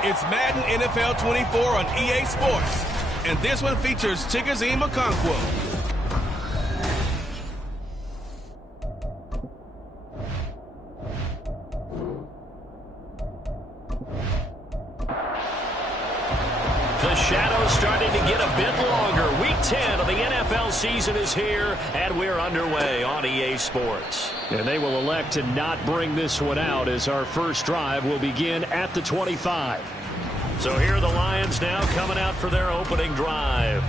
It's Madden NFL 24 on EA Sports, and this one features Chigoziem Okonkwo. The shadow's starting to get a bit longer. Week 10 of the NFL season is here, and we're underway on EA Sports. And they will elect to not bring this one out as our first drive will begin at the 25. So here are the Lions now coming out for their opening drive.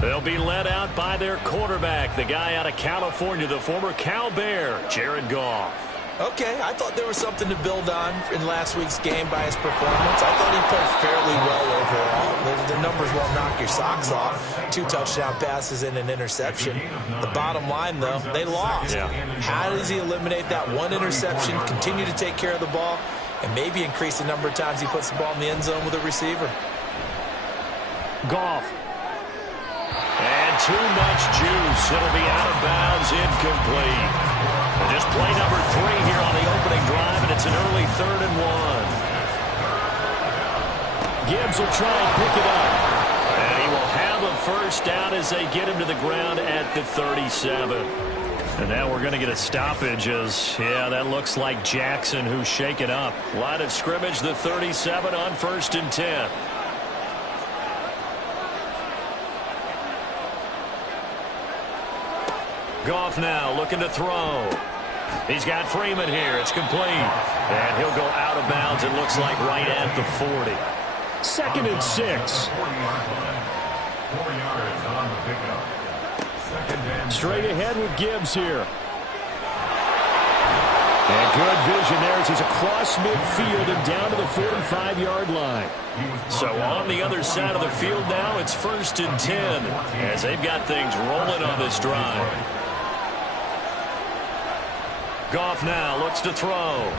They'll be led out by their quarterback, the guy out of California, the former Cal Bear, Jared Goff. Okay, I thought there was something to build on in last week's game by his performance. I thought he played fairly well overall. The numbers won't knock your socks off. 2 touchdown passes and an interception. The bottom line, though, they lost. Yeah. How does he eliminate that one interception, continue to take care of the ball, and maybe increase the number of times he puts the ball in the end zone with a receiver? Goff. And too much juice. It'll be out of bounds, incomplete. Just play number 3 here on the opening drive, and it's an early 3rd and 1. Gibbs will try and pick it up. And he will have a first down as they get him to the ground at the 37. And now we're going to get a stoppage as, yeah, that looks like Jackson who's shaken up. Line of scrimmage, the 37 on 1st and 10. Goff now looking to throw. He's got Freeman here. It's complete. And he'll go out of bounds, it looks like, right at the 40. 2nd and 6. 4 yards on the pickup. Straight ahead with Gibbs here. And good vision there as he's across midfield and down to the 45-yard line. So on the other side of the field now, it's 1st and 10 as they've got things rolling on this drive. Goff now looks to throw.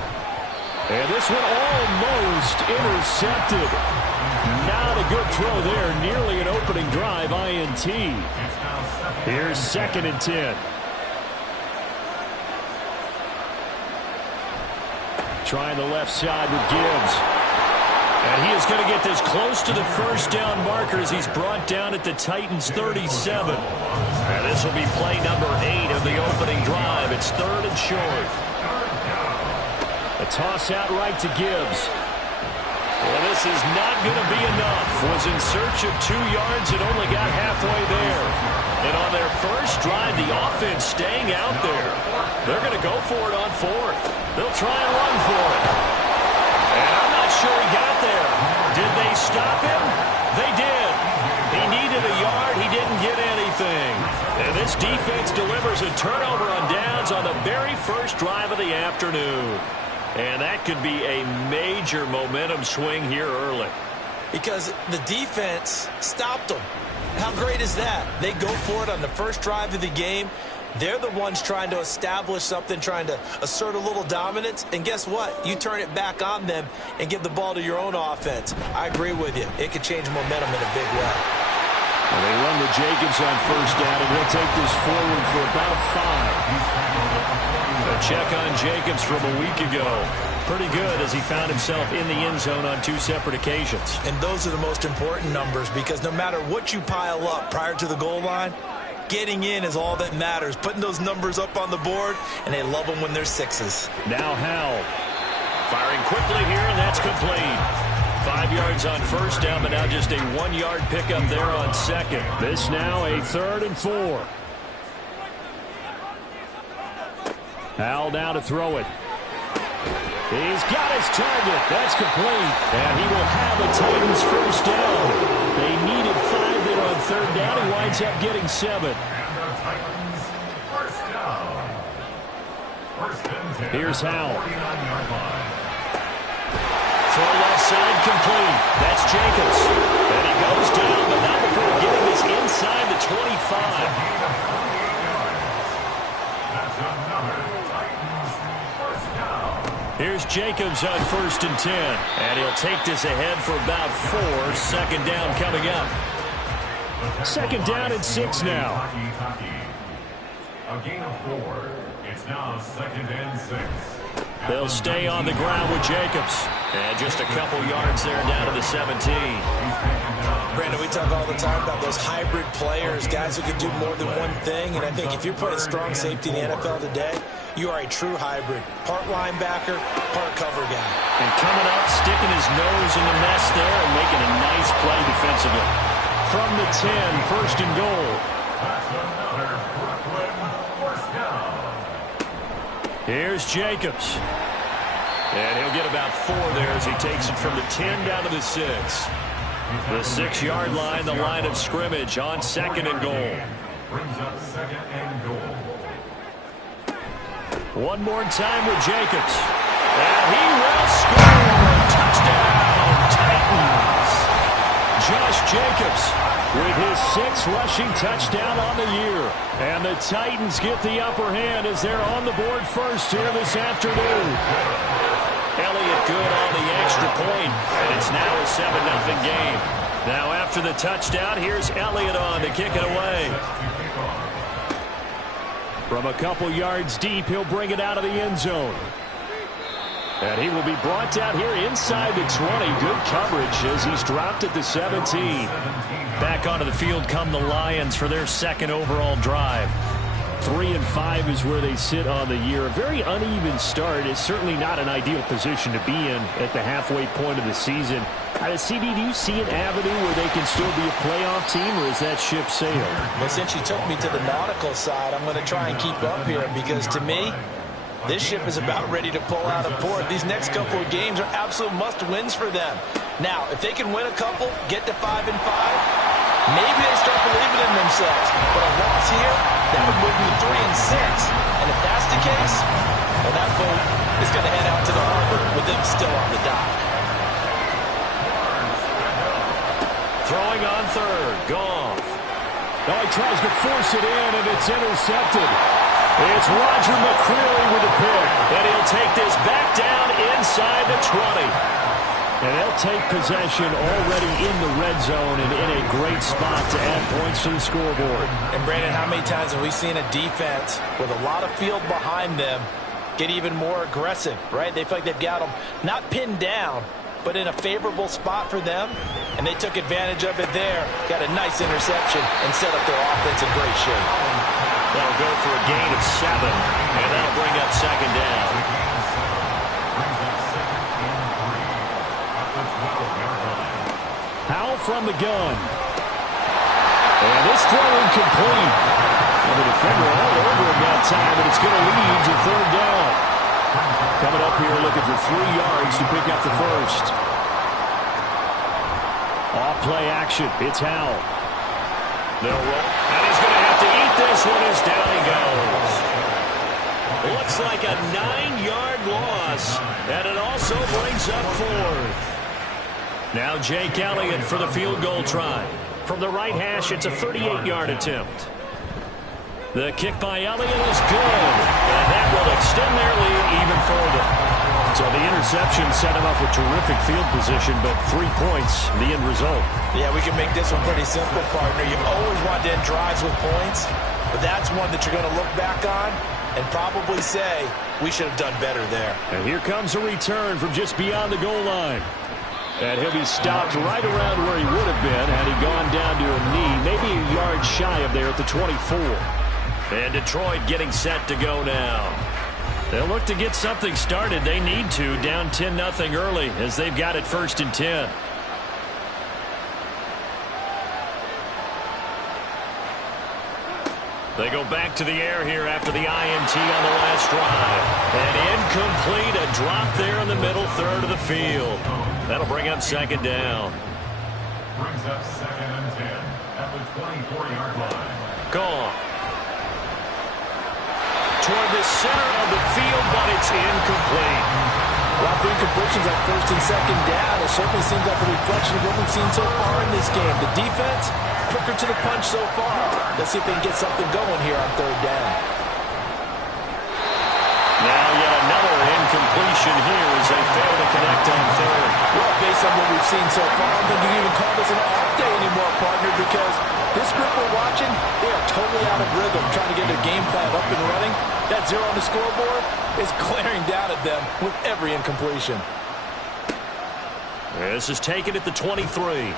And this one almost intercepted. Not a good throw there. Nearly an opening drive INT. Here's 2nd and 10. Trying the left side with Gibbs. And he is going to get this close to the first down marker as he's brought down at the Titans' 37. And this will be play number 8 of the opening drive. It's 3rd and short. A toss out right to Gibbs. Well, this is not going to be enough. Was in search of 2 yards and only got halfway there. And on their first drive, the offense staying out there. They're going to go for it on 4th. They'll try and run for it. And I'm not sure he got there. Did they stop him? They did. He needed a yard. He didn't get anything. And this defense delivers a turnover on downs on the very first drive of the afternoon. And that could be a major momentum swing here early. Because the defense stopped them. How great is that? They go for it on the first drive of the game. They're the ones trying to establish something, trying to assert a little dominance. And guess what? You turn it back on them and give the ball to your own offense. I agree with you. It could change momentum in a big way. Well, they run with Jacobs on first down, and he'll take this forward for about 5. A check on Jacobs from a week ago. Pretty good as he found himself in the end zone on 2 separate occasions. And those are the most important numbers because no matter what you pile up prior to the goal line, getting in is all that matters. Putting those numbers up on the board, and they love them when they're 6s. Now Howell. Firing quickly here, and that's complete. 5 yards on first down, but now just a 1-yard pickup there on 2nd. This now a 3rd and 4. Howell now to throw it. He's got his target. That's complete. And he will have a Titans first down. They needed 5 there on 3rd down. He winds up getting 7. Here's Howell. Throw left side complete. That's Jacobs. And he goes down, but not before getting this inside the 25. Here's Jacobs on 1st and 10. And he'll take this ahead for about 4. 2nd down coming up. Second down and 6 now. A gain of 4. It's now 2nd and 6. They'll stay on the ground with Jacobs. And just a couple yards there down to the 17. Brandon, we talk all the time about those hybrid players, guys who can do more than one thing. And I think if you're playing strong safety in the NFL today, you are a true hybrid. Part linebacker, part cover guy. And coming up, sticking his nose in the mess there and making a nice play defensively. From the 10, first and goal. That's another Brooklyn first down. Here's Jacobs. And he'll get about 4 there as he takes it from the 10 down to the 6. The 6-yard line, the line of scrimmage on 2nd and goal. Brings up 2nd and goal. One more time with Jacobs. And he will score. Touchdown, Titans. Josh Jacobs with his 6th rushing touchdown on the year. And the Titans get the upper hand as they're on the board first here this afternoon. Elliott good on the extra point, and it's now a 7-0 game. Now after the touchdown, here's Elliott on to kick it away. From a couple yards deep, he'll bring it out of the end zone. And he will be brought down here inside the 20. Good coverage as he's dropped at the 17. Back onto the field come the Lions for their 2nd overall drive. 3-5 is where they sit on the year. A very uneven start. It's certainly not an ideal position to be in at the halfway point of the season. CD, do you see an avenue where they can still be a playoff team, or is that ship sailed? Well, since you took me to the nautical side, I'm going to try and keep up here because to me, this ship is about ready to pull out of port. These next couple of games are absolute must-wins for them. Now, if they can win a couple, get to 5-5, maybe they start believing in themselves. But a loss here, that would move them to 3-6. And if that's the case, well, that boat is going to head out to the harbor with them still on the dock. Throwing on 3rd, Goff. Now he tries to force it in, and it's intercepted. It's Roger McCreary with the pick, and he'll take this back down inside the 20. And they'll take possession already in the red zone and in a great spot to add points to the scoreboard. And, Brandon, how many times have we seen a defense with a lot of field behind them get even more aggressive, right? They feel like they've got them not pinned down, but in a favorable spot for them, and they took advantage of it there. Got a nice interception and set up their offense in great shape. That'll go for a gain of 7, and that'll bring up 2nd down. Powell from the gun. And this throw incomplete. And the defender all over him that time, and it's going to lead to 3rd down. Coming up here looking for 3 yards to pick up the first. Off play action. It's Howell. They'll roll. And he's going to have to eat this one as down he goes. Looks like a 9-yard loss. And it also brings up 4th. Now Jake Elliott for the field goal try. From the right hash, it's a 38-yard attempt. The kick by Elliott is good. And that will extend their lead even further. So the interception set him up with terrific field position, but 3 points, the end result. Yeah, we can make this one pretty simple, partner. You always want to end drives with points, but that's one that you're going to look back on and probably say, we should have done better there. And here comes a return from just beyond the goal line. And he'll be stopped right around where he would have been had he gone down to a knee, maybe a yard shy of there at the 24. And Detroit getting set to go now. They'll look to get something started. They need to, down 10-0 early as they've got it 1st and 10. They go back to the air here after the INT on the last drive. And incomplete, a drop there in the middle third of the field. That'll bring up 2nd down. Brings up 2nd and 10 at the 24-yard line. Gone. Toward the center of the field, but it's incomplete. A lot of incompletions on 1st and 2nd down. It certainly seems like a reflection of what we've seen so far in this game. The defense, quicker to the punch so far. Let's see if they can get something going here on 3rd down. Now yet another incompletion. possession here as they fail to connect on third. Well, based on what we've seen so far, I don't think you can even call this an off day anymore, partner, because this group we're watching, they are totally out of rhythm, trying to get their game plan up and running. That 0 on the scoreboard is glaring down at them with every incompletion. This is taken at the 23.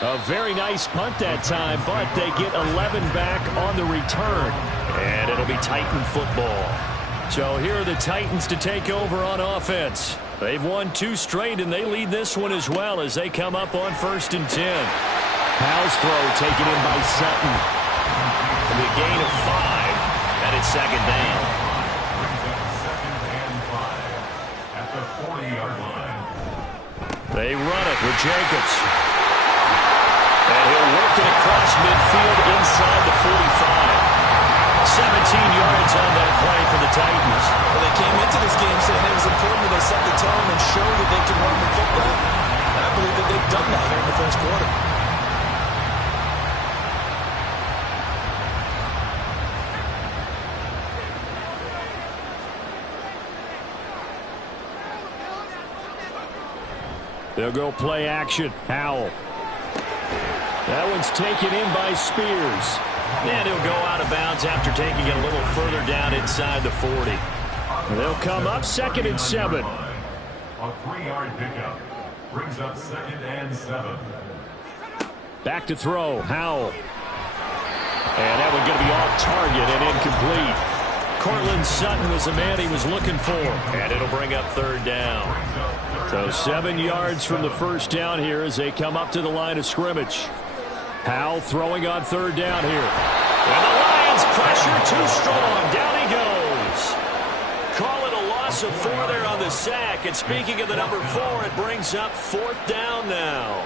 A very nice punt that time, but they get 11 back on the return. And it'll be Titan football. So here are the Titans to take over on offense. They've won 2 straight, and they lead this one as well as they come up on 1st and 10. Powell's throw taken in by Sutton. And a gain of 5, and it's 2nd down. Second and 5 at the 40-yard line. They run it with Jacobs. And he'll work it across midfield inside the 45. 17 yards on that play for the Titans. Well, they came into this game saying it was important that they set the tone and show that they can run the football. And I believe that they've done that here in the first quarter. They'll go play action. Howell. That one's taken in by Spears. And he'll go out of bounds after taking it a little further down inside the 40. They'll come up 2nd and 7. A 3-yard pickup brings up 2nd and 7. Back to throw. Howell. And that one going to be off target and incomplete. Cortland Sutton was the man he was looking for. And it'll bring up 3rd down. So 7 yards from the first down here as they come up to the line of scrimmage. Howell throwing on 3rd down here. And the Lions pressure too strong. Down he goes. Call it a loss of 4 there on the sack. And speaking of the number 4, it brings up 4th down now.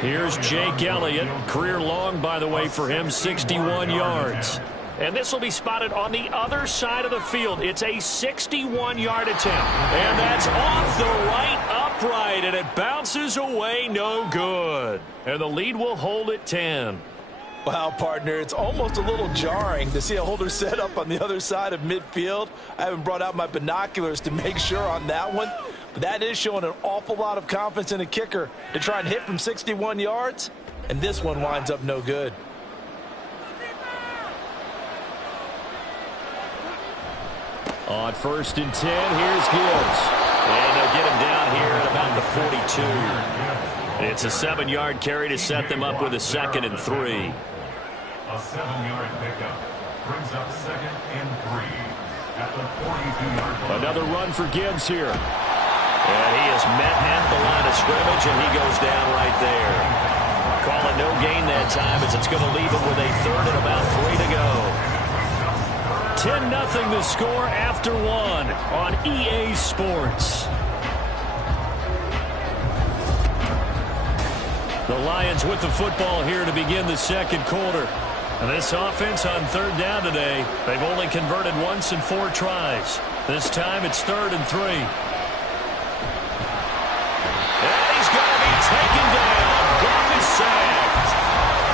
Here's Jake Elliott. Career long, by the way, for him, 61 yards. And this will be spotted on the other side of the field. It's a 61-yard attempt. And that's off the right upright, and it bounces away no good. And the lead will hold at 10. Wow, partner, it's almost a little jarring to see a holder set up on the other side of midfield. I haven't brought out my binoculars to make sure on that one. But that is showing an awful lot of confidence in a kicker to try and hit from 61 yards. And this one winds up no good. On 1st and 10, here's Gibbs. And they'll get him down here at about the 42. It's a 7-yard carry to set them up with a 2nd and 3. A 7-yard pickup brings up 2nd and 3 at the 42-yard line. Another run for Gibbs here. And he is met at the line of scrimmage, and he goes down right there. Call it no gain that time as it's going to leave him with a 3rd and about 3 to go. 10-0 the score after 1 on EA Sports. The Lions with the football here to begin the 2nd quarter. And this offense on 3rd down today, they've only converted once in 4 tries. This time it's 3rd and 3. And he's going to be taken down. Goff is sacked.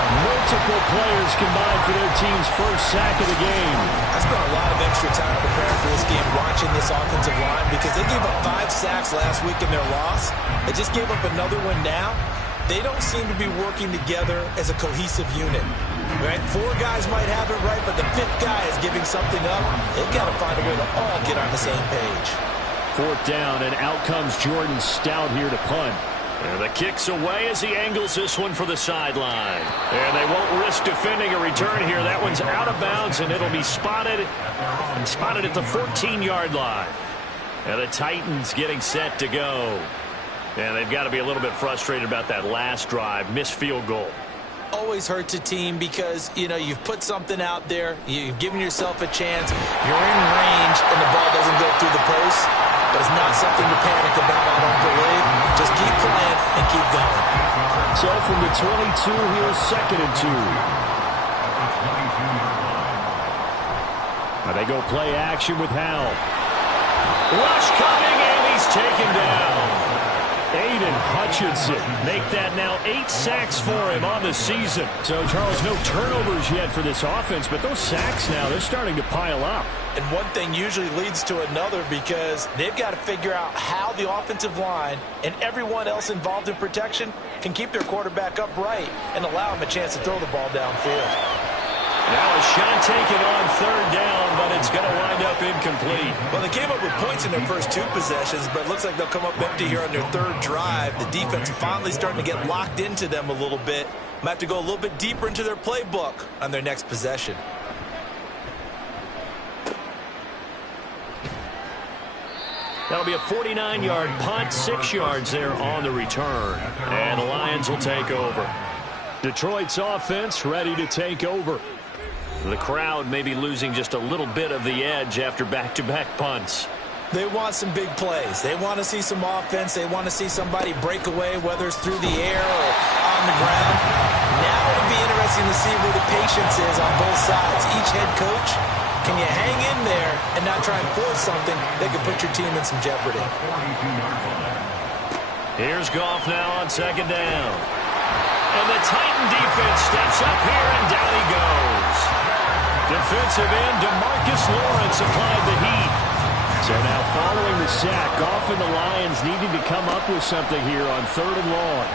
Multiple players combined for their team's first sack of the game. I spent a lot of extra time preparing for this game, watching this offensive line, because they gave up 5 sacks last week in their loss. They just gave up another one now. They don't seem to be working together as a cohesive unit. Right? 4 guys might have it right, but the 5th guy is giving something up. They've got to find a way to all get on the same page. 4th down, and out comes Jordan Stout here to punt. And the kick's away as he angles this one for the sideline. And they won't risk defending a return here. That one's out of bounds, and it'll be spotted at the 14-yard line. And the Titans getting set to go. And they've got to be a little bit frustrated about that last drive. Missed field goal. Always hurts a team because, you know, you've put something out there. You've given yourself a chance. You're in range, and the ball doesn't go through the post. But it's not something to panic about, I don't believe. Just keep playing and keep going. So from the 22, here's 2nd and 2. They go play action with Howell. Rush coming, and he's taken down. Aiden Hutchinson make that now 8 sacks for him on the season. So, Charles, no turnovers yet for this offense, but those sacks now, they're starting to pile up. And one thing usually leads to another because they've got to figure out how the offensive line and everyone else involved in protection can keep their quarterback upright and allow him a chance to throw the ball downfield. Now a shot taken on third down, but it's going to wind up incomplete. Well, they came up with points in their first 2 possessions, but it looks like they'll come up empty here on their third drive. The defense finally starting to get locked into them a little bit. Might have to go a little bit deeper into their playbook on their next possession. That'll be a 49-yard punt, 6 yards there on the return. And the Lions will take over. Detroit's offense ready to take over. The crowd may be losing just a little bit of the edge after back-to-back punts. They want some big plays. They want to see some offense. They want to see somebody break away, whether it's through the air or on the ground. Now it'll be interesting to see where the patience is on both sides. Each head coach, can you hang in there and not try and force something that could put your team in some jeopardy? Here's Goff now on second down. And the Titan defense steps up here, and down he goes. Defensive end DeMarcus Lawrence applied the heat. So now following the sack, Goff and the Lions needing to come up with something here on 3rd and long.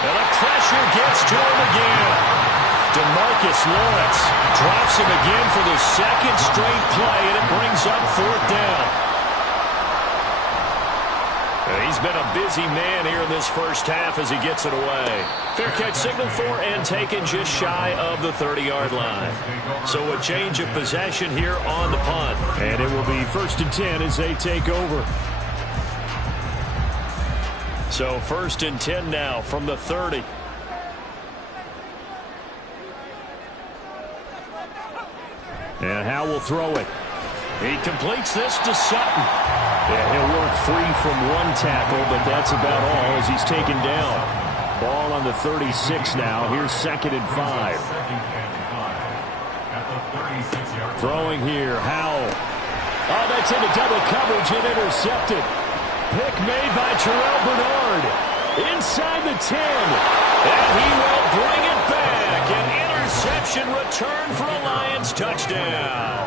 And the pressure gets to him again. DeMarcus Lawrence drops him again for the second straight play, and it brings up 4th down. He's been a busy man here in this first half as he gets it away. Fair catch signal for and taken just shy of the 30-yard line. So a change of possession here on the punt. And it will be 1st and 10 as they take over. So 1st and 10 now from the 30. And Howe will throw it. He completes this to Sutton. Yeah, he'll work free from one tackle, but that's about all as he's taken down. Ball on the 36 now. Here's 2nd and 5. Throwing here, Howell. Oh, that's into double coverage and intercepted. Pick made by Terrell Bernard. Inside the 10. And he will bring it back. An interception return for a Lions touchdown.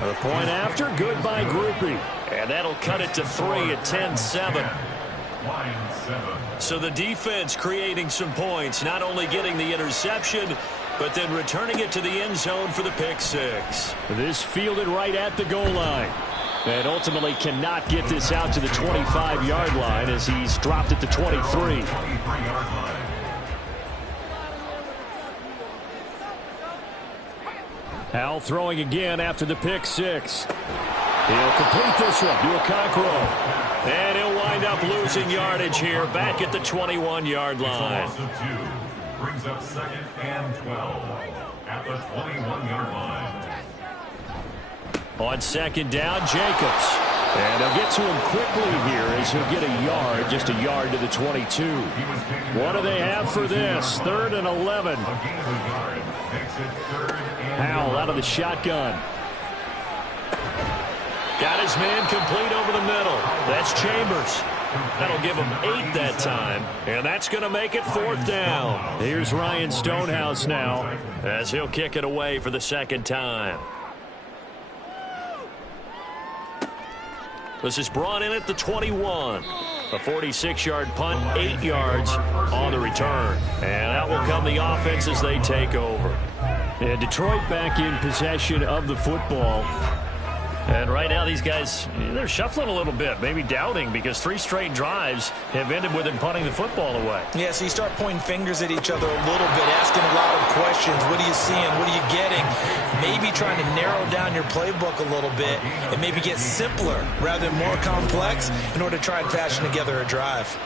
The point after, good by Grupe. And that'll cut it to 3 at 10-7. So the defense creating some points, not only getting the interception, but then returning it to the end zone for the pick 6. This fielded right at the goal line. And ultimately cannot get this out to the 25-yard line as he's dropped it to 23. Howell throwing again after the pick 6. He'll complete this one to Okonkwo. And he'll wind up losing yardage here back at the 21-yard line. Brings up 2nd and 12 at the 21-yard line. On 2nd down, Jacobs. And they'll get to him quickly here as he'll get a yard, just a yard to the 22. What do they have for this? 3rd and 11. Howell out of the shotgun. Got his man complete over the middle. That's Chambers. That'll give him 8 that time. And that's going to make it 4th down. Here's Ryan Stonehouse now as he'll kick it away for the 2nd time. This is brought in at the 21. A 46-yard punt, 8 yards on the return. And out will come the offense as they take over. And Detroit back in possession of the football. And right now these guys, they're shuffling a little bit, maybe doubting, because 3 straight drives have ended with them punting the football away. Yeah, so you start pointing fingers at each other a little bit, asking a lot of questions. What are you seeing? What are you getting? Maybe trying to narrow down your playbook a little bit and maybe get simpler rather than more complex in order to try and fashion together a drive.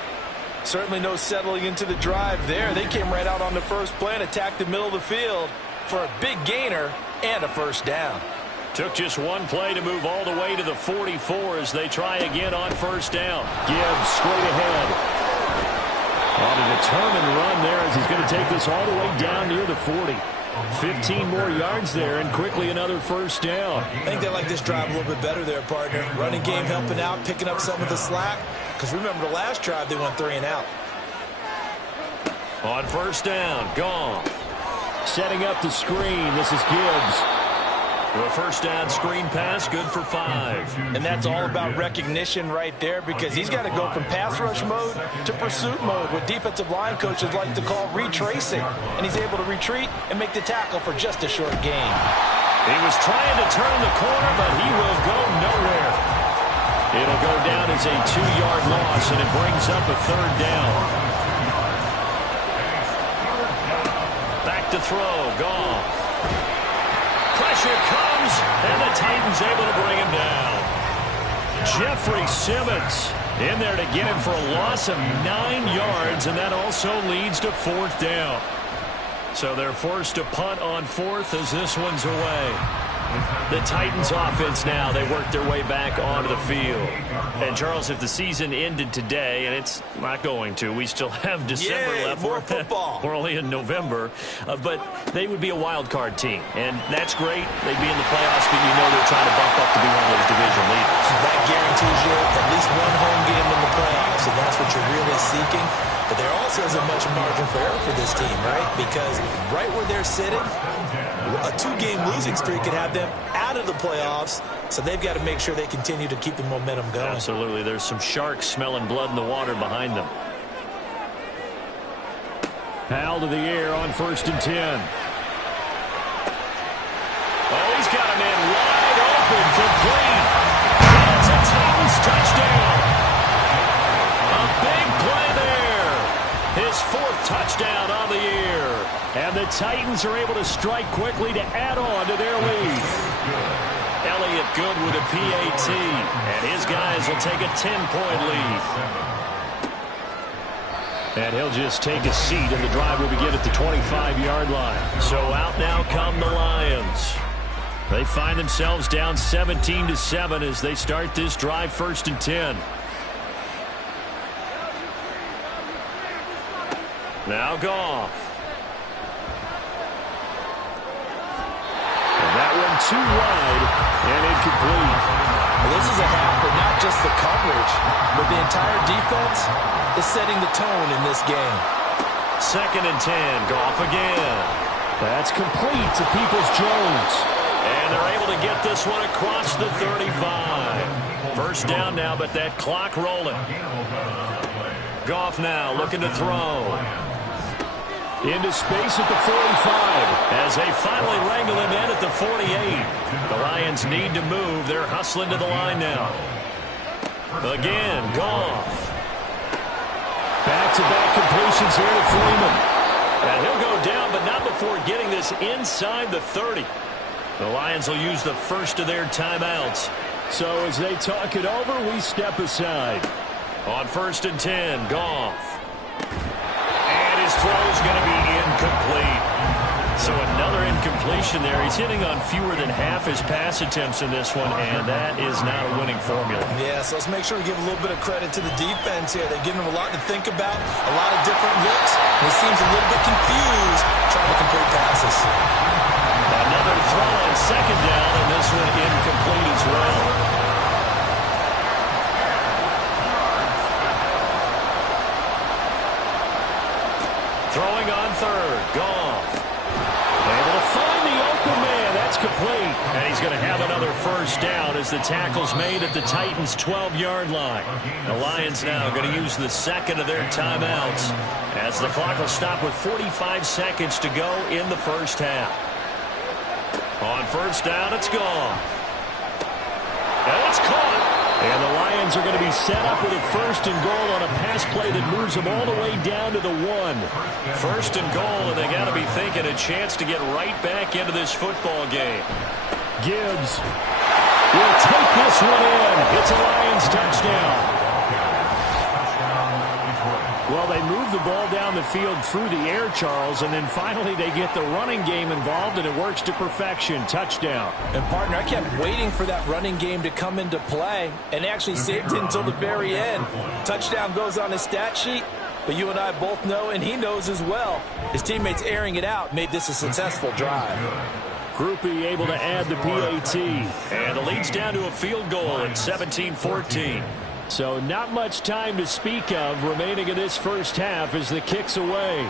Certainly no settling into the drive there. They came right out on the first play and attacked the middle of the field for a big gainer and a 1st down. Took just one play to move all the way to the 44 as they try again on 1st down. Gibbs straight ahead. On a determined run there as he's going to take this all the way down near the 40. 15 more yards there and quickly another first down. I think they like this drive a little bit better there, partner. Running game helping out, picking up some of the slack. Because remember, the last drive, they went 3 and out. On first down, Goff. Setting up the screen. This is Gibbs. The first down screen pass, good for 5. And that's all about recognition right there, because he's got to go from pass rush mode to pursuit mode, what defensive line coaches like to call retracing. And he's able to retreat and make the tackle for just a short gain. He was trying to turn the corner, but he will go nowhere. It'll go down as a 2-yard loss, and it brings up a third down. Back to throw, Goff. Pressure comes, and the Titans able to bring him down. Jeffrey Simmons in there to get him for a loss of 9 yards, and that also leads to 4th down. So they're forced to punt on 4th as this one's away. The Titans offense now, they work their way back onto the field. And Charles, if the season ended today, and it's not going to, we still have December left. More football. We're only in November, but they would be a wild card team, and that's great. They'd be in the playoffs, but you know they're trying to bump up to be one of those division leaders. That guarantees you at least one home game in the playoffs, and that's what you're really seeking. But there also isn't much margin for error for this team, right? Because right where they're sitting, a 2-game losing streak could have them out of the playoffs, so they've got to make sure they continue to keep the momentum going. Absolutely. There's some sharks smelling blood in the water behind them. Hal to the air on 1st and 10. Oh, he's got a man wide open, complete. And it's a Titans touchdown. A big play there. His 4th touchdown on the year. And the Titans are able to strike quickly to add on to their lead. Elliott good with a PAT. And his guys will take a 10-point lead. And he'll just take a seat, and the drive will begin at the 25-yard line. So out now come the Lions. They find themselves down 17-7 as they start this drive 1st and 10. Now Goff. And that one too wide and incomplete. Well, this is a half, but not just the coverage, but the entire defense is setting the tone in this game. 2nd and 10, Goff again. That's complete to Peoples-Jones. And they're able to get this one across the 35. First down now, but that clock rolling. Goff now looking to throw. Into space at the 45 as they finally wrangle him in at the 48. The Lions need to move. They're hustling to the line now. Again, Goff. Back-to-back completions here to Freeman. And he'll go down, but not before getting this inside the 30. The Lions will use the first of their timeouts. So as they talk it over, we step aside. On 1st and 10, Goff. And his throw is going to be incomplete. So another incompletion there. He's hitting on fewer than half his pass attempts in this one, and that is not a winning formula. Yeah, so let's make sure we give a little bit of credit to the defense here. They're giving him a lot to think about, a lot of different looks. He seems a little bit confused trying to complete passes. Another throw on 2nd down, and this one incomplete as well. Throwing on 3rd, Goff. Able to find the open man. That's complete. And he's going to have another first down as the tackle's made at the Titans' 12-yard line. The Lions now going to use the 2nd of their timeouts as the clock will stop with 45 seconds to go in the first half. On 1st down, it's Goff. And it's caught. And the Lions are going to be set up with a 1st and goal on a pass play that moves them all the way down to the 1. 1st and goal, and they got to be thinking a chance to get right back into this football game. Gibbs will take this one in. It's a Lions touchdown. Well, they move the ball down the field through the air, Charles, and then finally they get the running game involved, and it works to perfection. Touchdown. And, partner, I kept waiting for that running game to come into play and actually saved it until the very end. Touchdown goes on his stat sheet, but you and I both know, and he knows as well, his teammates airing it out made this a successful drive. Grupe able to add the PAT. And the lead's down to a field goal at 17-14. So not much time to speak of remaining in this first half as the kick's away.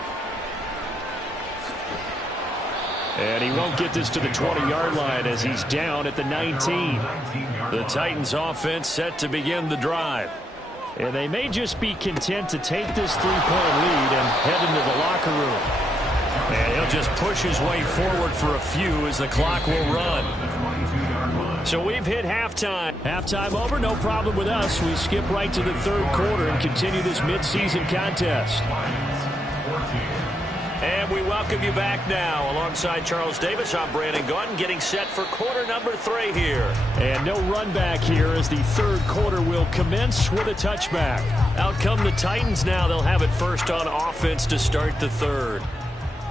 And he won't get this to the 20-yard line as he's down at the 19. The Titans offense set to begin the drive. And they may just be content to take this 3-point lead and head into the locker room. And he'll just push his way forward for a few as the clock will run. So we've hit halftime. Halftime over, no problem with us. We skip right to the third quarter and continue this midseason contest. And we welcome you back now. Alongside Charles Davis, I'm Brandon Gaudin, getting set for quarter number 3 here. And no run back here as the third quarter will commence with a touchback. Out come the Titans now. They'll have it first on offense to start the third.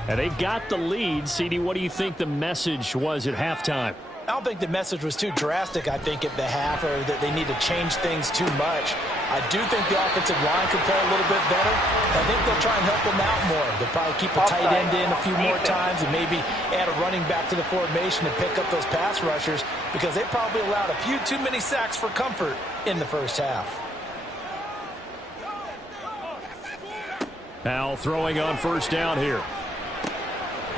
And they've got the lead. CD, what do you think the message was at halftime? I don't think the message was too drastic, I think, at the half, or that they need to change things too much. I do think the offensive line could play a little bit better. I think they'll try and help them out more. They'll probably keep a tight end in a few more times and maybe add a running back to the formation and pick up those pass rushers, because they probably allowed a few too many sacks for comfort in the first half. Now throwing on first down here.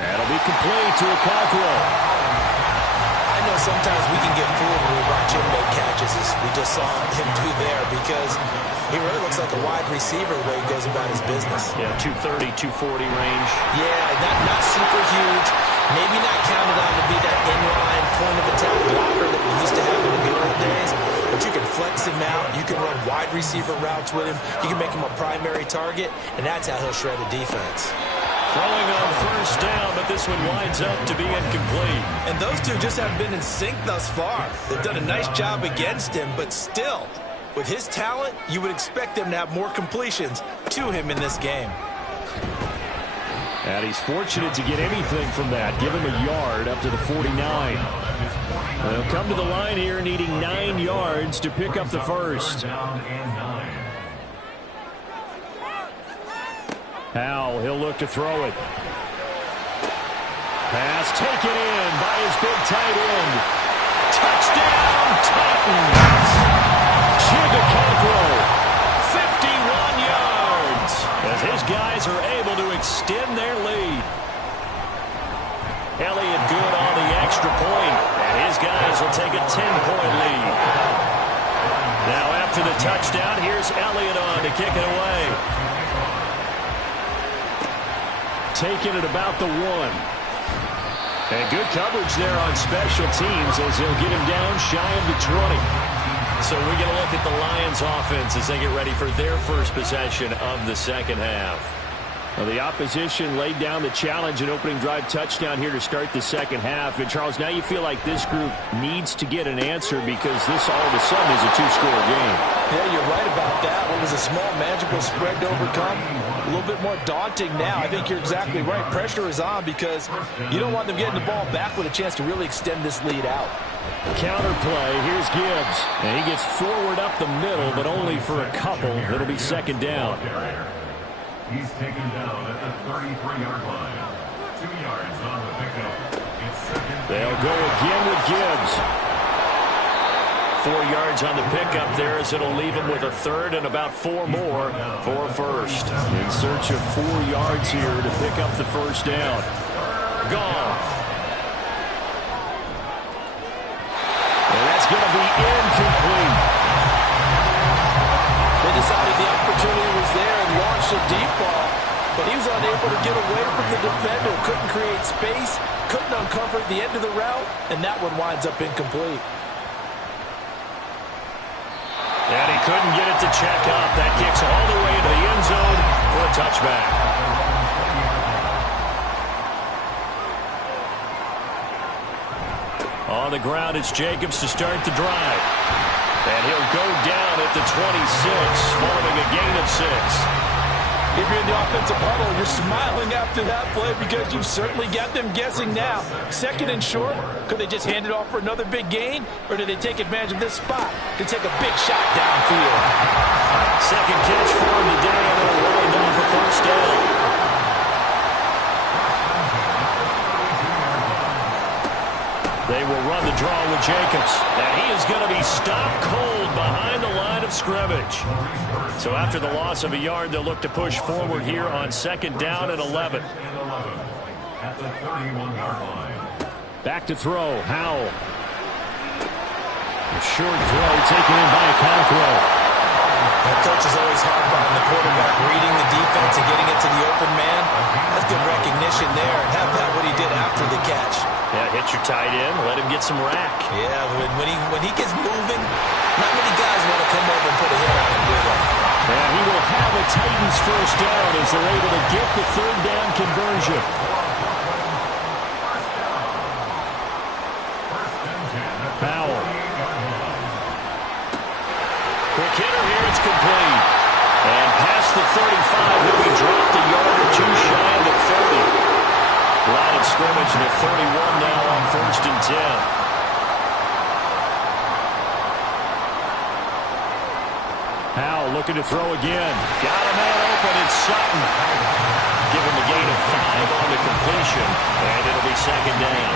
That'll be complete to Okonkwo. I know sometimes we can get fooled when we watch him make catches, as we just saw him do there, because he really looks like a wide receiver the way he goes about his business. Yeah, 230, 240 range. Yeah, not super huge. Maybe not counted on to be that inline point of attack blocker that we used to have in the good old days, but you can flex him out. You can run wide receiver routes with him. You can make him a primary target, and that's how he'll shred a defense. Throwing on first down, but this one winds up to be incomplete. And those two just haven't been in sync thus far. They've done a nice job against him, but still, with his talent, you would expect them to have more completions to him in this game. And he's fortunate to get anything from that. Give him a yard up to the 49. They'll come to the line here needing 9 yards to pick up the first. Howell, he'll look to throw it. Pass taken in by his big tight end. Touchdown, Titans! Okonkwo, 51 yards, as his guys are able to extend their lead. Elliott good on the extra point, and his guys will take a 10-point lead. Now after the touchdown, here's Elliott on to kick it away. Taking it about the 1. And good coverage there on special teams as they'll get him down shy of the 20. So we get a look at the Lions offense as they get ready for their first possession of the second half. Well, the opposition laid down the challenge and opening drive touchdown here to start the second half. And, Charles, now you feel like this group needs to get an answer because this all of a sudden is a 2-score game. Yeah, you're right about that. What was a small, manageable spread to overcome? A little bit more daunting now. I think you're exactly right. Pressure is on because you don't want them getting the ball back with a chance to really extend this lead out. Counter play. Here's Gibbs. And he gets forward up the middle, but only for a couple. It'll be second down. He's taken down at the 33-yard line. 2 yards on the pickup. It's second. They'll go again with Gibbs. 4 yards on the pickup there as it'll leave him with a third and about 4 more for first. In search of 4 yards here to pick up the first down. Goff. And that's going to be incomplete. They decided the opportunity was there and launched a deep ball, but he was unable to get away from the defender. Couldn't create space, couldn't uncover the end of the route, and that one winds up incomplete. And he couldn't get it to check up. That kicks all the way into the end zone for a touchback. On the ground, it's Jacobs to start the drive. And he'll go down at the 26, following a gain of 6. offensive huddle, you're smiling after that play because you've certainly got them guessing now. Second and short, could they just hand it off for another big gain, or do they take advantage of this spot to take a big shot downfield? Second catch for him today, and they'll wind up the first down. They will run the draw with Jacobs, and he is going to be stopped cold behind the line of scrimmage. So after the loss of a yard, they'll look to push forward here on second down and 11. At the 31-yard line. Back to throw, Howell. A short throw taken in by Okonkwo. That coach is always hard on the quarterback, reading the defense and getting it to the open man. That's good recognition there, and have that what he did after the catch. Yeah, hit your tight end, let him get some rack. Yeah, when he gets moving, not many guys want to come over and put a hit on him, do they? Yeah, he will have a Titans first down as they're able to get the third down conversion. Powell. Quick hitter here, it's complete. And past the 35, he'll be dropped a yard or two shy of the 30. Line of scrimmage to 31 now on first and 10. Howell looking to throw again. Got a man open, it's Sutton. Give him a gain of 5 on the completion, and it'll be second down.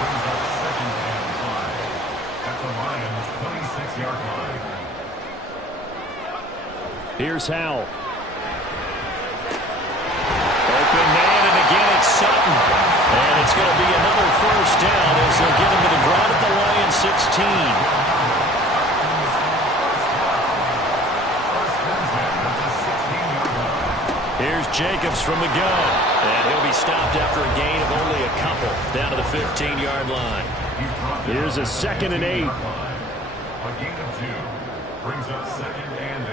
Brings up second and 5 at the Lions' 26-yard line. Here's Howell. Open man, and again it's Sutton. And it's going to be another first down as they'll get him to the ground at the Lions 16. Here's Jacobs from the gun. And he'll be stopped after a gain of only a couple down to the 15-yard line. Here's a second and 8. A gain of 2 brings up second and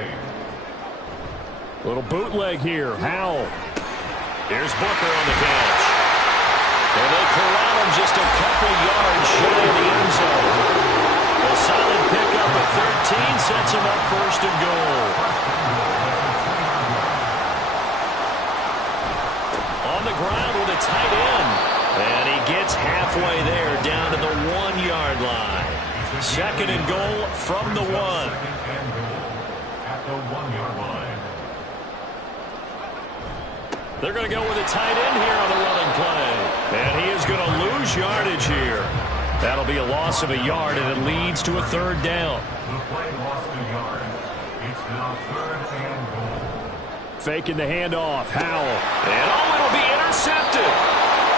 8. Little bootleg here. Howell. Here's Booker on the catch. And they corral him just a couple yards shy of the end zone. A solid pickup of 13 sets him up first and goal. On the ground with a tight end. And he gets halfway there down to the 1-yard line. Second and goal from the 1. At the 1-yard line. They're going to go with a tight end here on the running play. And he is going to lose yardage here. That'll be a loss of a yard, and it leads to a third down. The play lost a yard. It's now third and goal. Faking the handoff. Howell. And it'll be intercepted.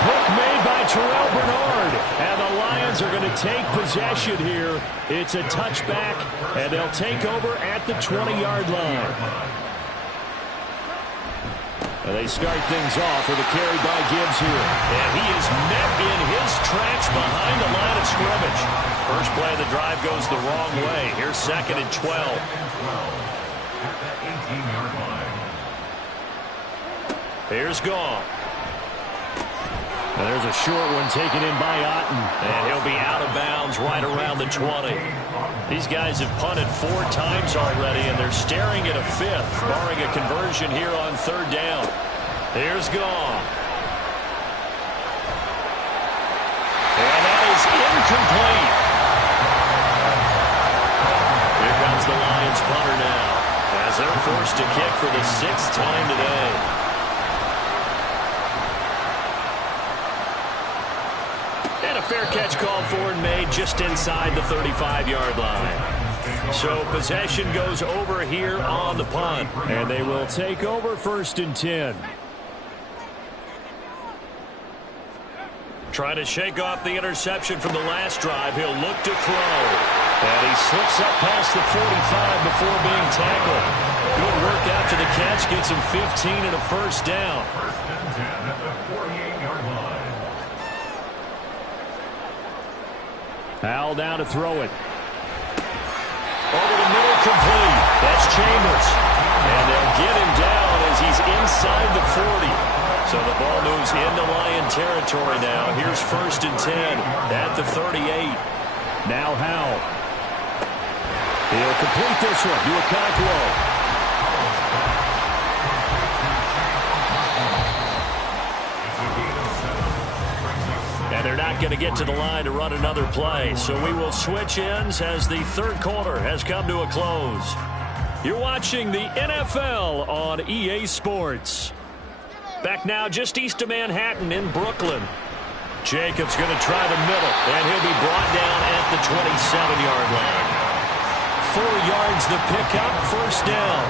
Hook made by Terrell Bernard. And the Lions are going to take possession here. It's a touchback, and they'll take over at the 20-yard line. And they start things off with a carry by Gibbs here. And he is met in his tracks behind the line of scrimmage. First play of the drive goes the wrong way. Here's second and 12. At the 18-yard line. Here's Goff. And there's a short one taken in by Otten. And he'll be out of bounds right around the 20. These guys have punted 4 times already, and they're staring at a 5th, barring a conversion here on third down. Here's Goff. And that is incomplete. Here comes the Lions punter now, as they're forced to kick for the 6th time today. And a fair catch called for and made just inside the 35-yard line. So possession goes over here on the punt. And they will take over first and 10. Trying to shake off the interception from the last drive. He'll look to throw. And he slips up past the 45 before being tackled. Good work after the catch. Gets him 15 and a first down. First and 10 at the 48-yard line. Howell down to throw it. Over the middle, complete. That's Chambers. And they'll get him down as he's inside the 40. So the ball moves into Lion territory now. Here's first and 10 at the 38. Now Howell. He'll complete this one to Okonkwo. get to the line to run another play. So we will switch ends as the third quarter has come to a close. You're watching the NFL on EA Sports. Back now just east of Manhattan in Brooklyn. Jacobs going to try the middle, and he'll be brought down at the 27-yard line. 4 yards the pickup, first down.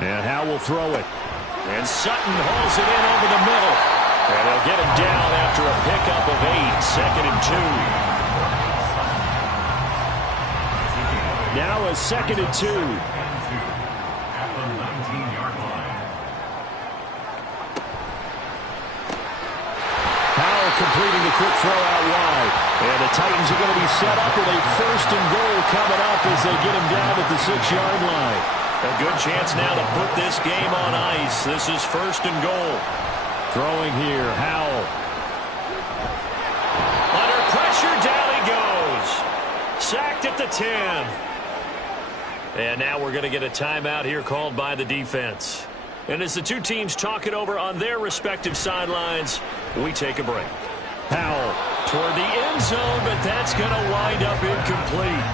And Howe will throw it. And Sutton hauls it in over the middle. And they'll get him down after a pickup of 8, second and 2. Now a second and 2. At the 19-yard line. Howell completing the quick throw out wide. And the Titans are going to be set up with a first and goal coming up as they get him down at the 6-yard line. A good chance now to put this game on ice. This is first and goal. Throwing here, Howell. Under pressure, down he goes. Sacked at the 10. And now we're going to get a timeout here called by the defense. And as the two teams talk it over on their respective sidelines, we take a break. Howell toward the end zone, but that's going to wind up incomplete.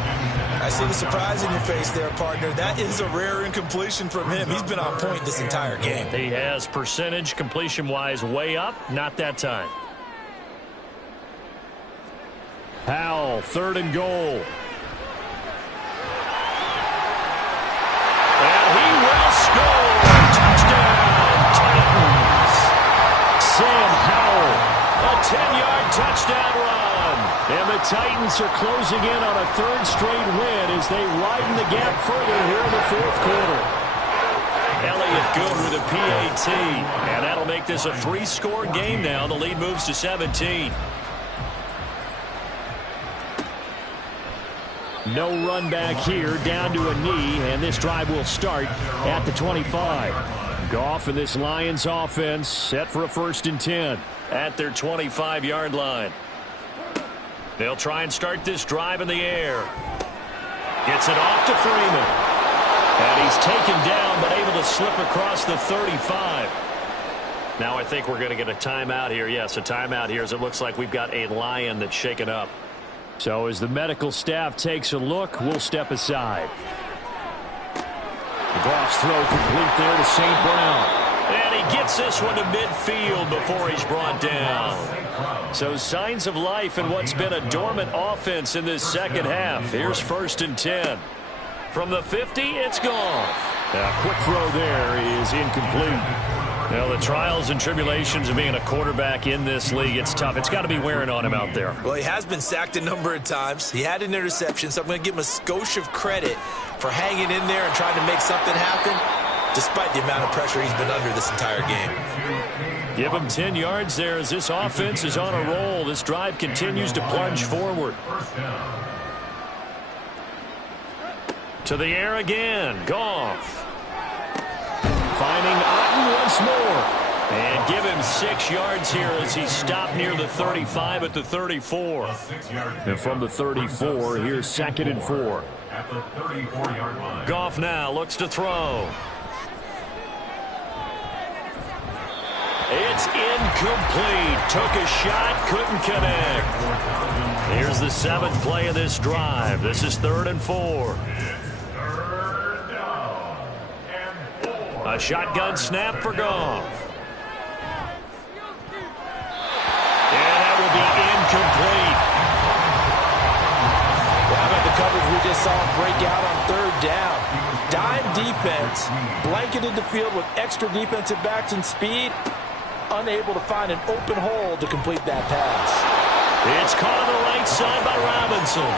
I see the surprise in your face there, partner. That is a rare incompletion from him. He's been on point this entire game. He has percentage completion-wise way up. Not that time. Howell, third and goal. And he will score. Touchdown, Titans. Sam Howell, a 10-yard touchdown run. And the Titans are closing in on a third straight win as they widen the gap further here in the fourth quarter. Elliott good with a PAT. And that'll make this a 3-score game now. The lead moves to 17. No run back here, down to a knee, and this drive will start at the 25. Goff and this Lions offense set for a first and 10 at their 25-yard line. They'll try and start this drive in the air. Gets it off to Freeman. And he's taken down, but able to slip across the 35. Now I think we're going to get a timeout here. Yes, a timeout here as it looks like we've got a Lion that's shaken up. So as the medical staff takes a look, we'll step aside. Goff's throw complete there to St. Brown. And he gets this one to midfield before he's brought down. So signs of life in what's been a dormant offense in this second half. Here's first and 10. From the 50, it's Goff. A quick throw there is incomplete. Well, the trials and tribulations of being a quarterback in this league, it's tough. It's got to be wearing on him out there. Well, he has been sacked a number of times. He had an interception, so I'm going to give him a skosh of credit for hanging in there and trying to make something happen, despite the amount of pressure he's been under this entire game. Give him 10 yards there as this offense is on a roll. This drive continues to plunge forward. To the air again. Goff. Finding Otten once more. And give him 6 yards here as he stopped near the 35 at the 34. And from the 34, here's second and 4. At the 34-yard line. Goff now looks to throw. It's incomplete. Took a shot, couldn't connect. Here's the 7th play of this drive. This is 3rd and 4. A shotgun snap for Goff. And that will be incomplete. Well, how about the coverage we just saw break out on 3rd down? Dime defense, blanketed the field with extra defensive backs and speed, unable to find an open hole to complete that pass. It's caught on the right side by Robinson.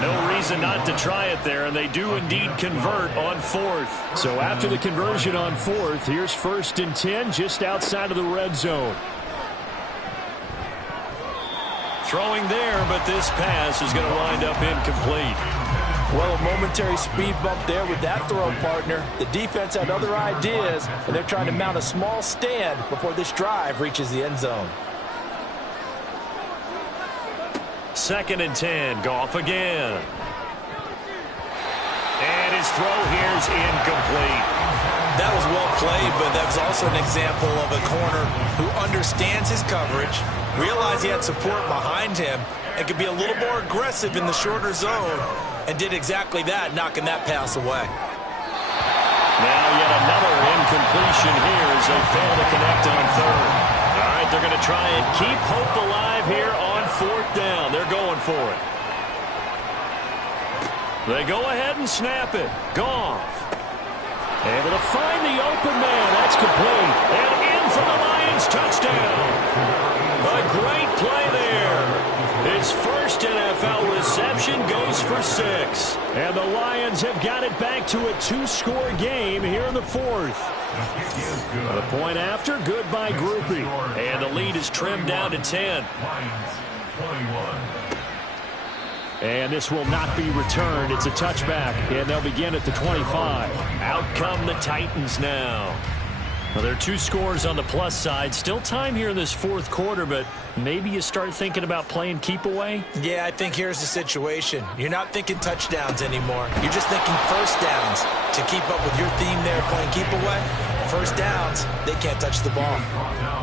No reason not to try it there, and they do indeed convert on 4th. So after the conversion on 4th, here's first and 10 just outside of the red zone. Throwing there, but this pass is going to wind up incomplete. Well, a momentary speed bump there with that throw, partner. The defense had other ideas, and they're trying to mount a small stand before this drive reaches the end zone. 2nd and 10. Goff again. And his throw here's incomplete. That was well played, but that was also an example of a corner who understands his coverage, realized he had support behind him, and could be a little more aggressive in the shorter zone, and did exactly that, knocking that pass away. Now yet another incompletion here as they fail to connect on third. All right, they're going to try and keep hope alive here on fourth down. They're going for it. They go ahead and snap it. Goff. Able to find the open man. That's complete. And in for the Lions touchdown. A great play there. His first NFL reception goes for 6. And the Lions have got it back to a 2-score game here in the fourth. A point after, good by Grupe. And the lead is trimmed down to 10. And this will not be returned. It's a touchback, and they'll begin at the 25. Out come the Titans now. Well, there are 2 scores on the plus side. Still time here in this fourth quarter, but maybe you start thinking about playing keep away? Yeah, I think here's the situation. You're not thinking touchdowns anymore. You're just thinking first downs. To keep up with your theme there playing keep away, first downs, they can't touch the ball.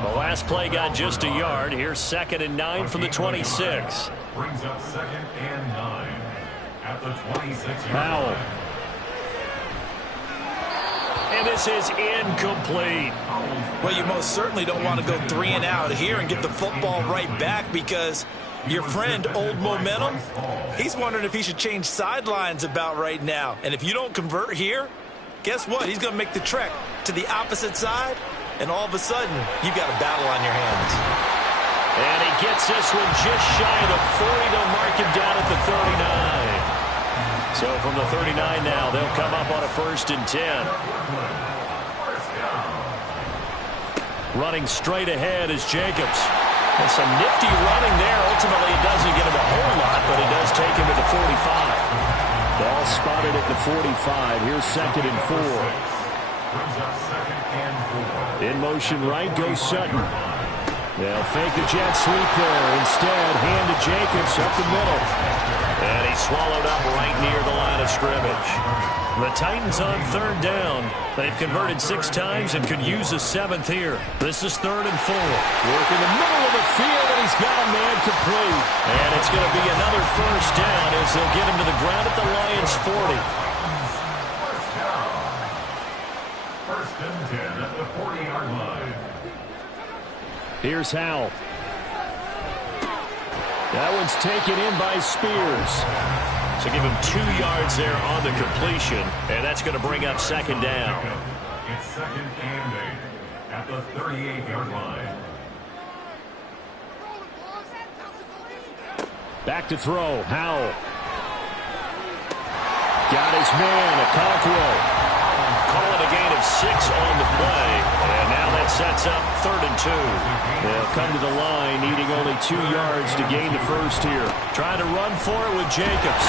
The last play got just a yard. Here's 2nd and 9 from the 26. Brings up 2nd and 9 at the 26. Powell. And this is incomplete. Well, you most certainly don't want to go 3 and out here and get the football right back, because your friend, Old Momentum, he's wondering if he should change sidelines about right now. And if you don't convert here, guess what? He's going to make the trek to the opposite side, and all of a sudden, you've got a battle on your hands. And he gets this one just shy of the 40 to mark him down at the 39. So from the 39 now, they'll come up on a 1st and 10. Running straight ahead is Jacobs. And some nifty running there. Ultimately, it doesn't get him a whole lot, but it does take him to the 45. Ball spotted at the 45. Here's 2nd and 4. In motion right goes Sutton. They'll fake the jet sweep there. Instead, hand to Jacobs up the middle. And he's swallowed up right near the line of scrimmage. The Titans on 3rd down. They've converted 6 times and could use a 7th here. This is 3rd and 4. Work in the middle of the field, and he's got a man complete. And it's going to be another 1st down as they'll get him to the ground at the Lions' 40. 1st and 10 at the 40-yard line. Here's Howell. That one's taken in by Spears. So give him 2 yards there on the completion, and that's going to bring up 2nd down. It's 2nd and 8 at the 38-yard line. Back to throw, Howell. Got his man, Okonkwo. Call it a gain of 6 on the play, and now that sets up 3rd and 2. They'll come to the line, needing only 2 yards to gain the 1st here. Trying to run for it with Jacobs.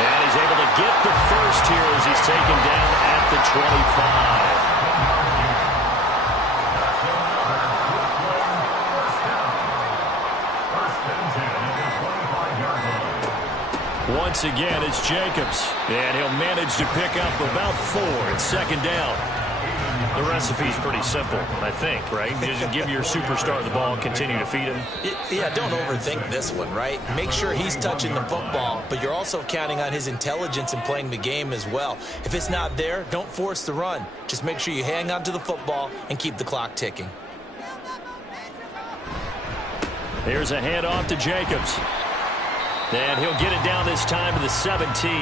And he's able to get the 1st here as he's taken down at the 25. Once again, it's Jacobs, and he'll manage to pick up about 4 at 2nd down. The recipe's pretty simple, I think, right? Just give your superstar the ball and continue to feed him. Yeah, don't overthink this one, right? Make sure he's touching the football, but you're also counting on his intelligence in playing the game as well. If it's not there, don't force the run. Just make sure you hang on to the football and keep the clock ticking. Here's a handoff to Jacobs. And he'll get it down this time to the 17.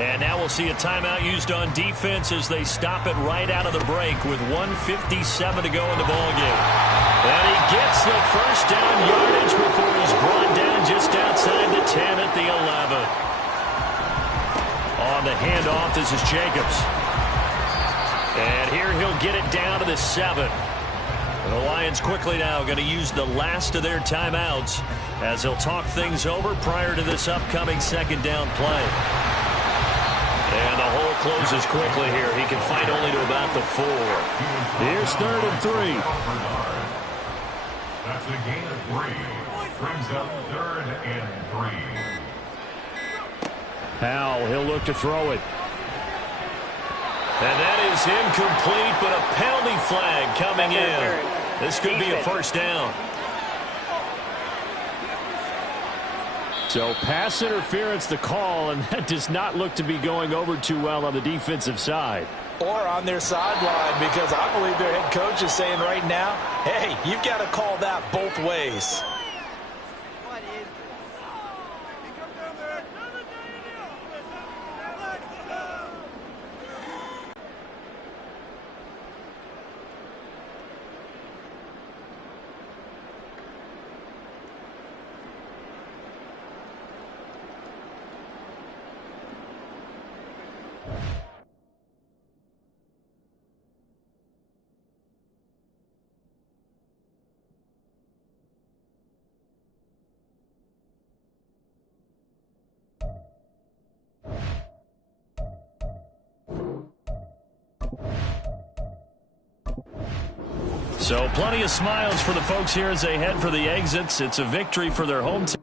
And now we'll see a timeout used on defense as they stop it right out of the break with 1:57 to go in the ballgame. And he gets the 1st down yardage before he's brought down just outside the 10 at the 11. On the handoff, this is Jacobs. And here he'll get it down to the 7. And the Lions quickly now going to use the last of their timeouts as they'll talk things over prior to this upcoming 2nd down play. And the hole closes quickly here. He can fight only to about the 4. Here's 3rd and 3. That's a gain of 3. Brings up 3rd and 3. Powell, he'll look to throw it. And that is incomplete, but a penalty flag coming in. This could be a first down. So pass interference the call, and that does not look to be going over too well on the defensive side. Or on their sideline, because I believe their head coach is saying right now, hey, you've got to call that both ways. So plenty of smiles for the folks here as they head for the exits. It's a victory for their home team.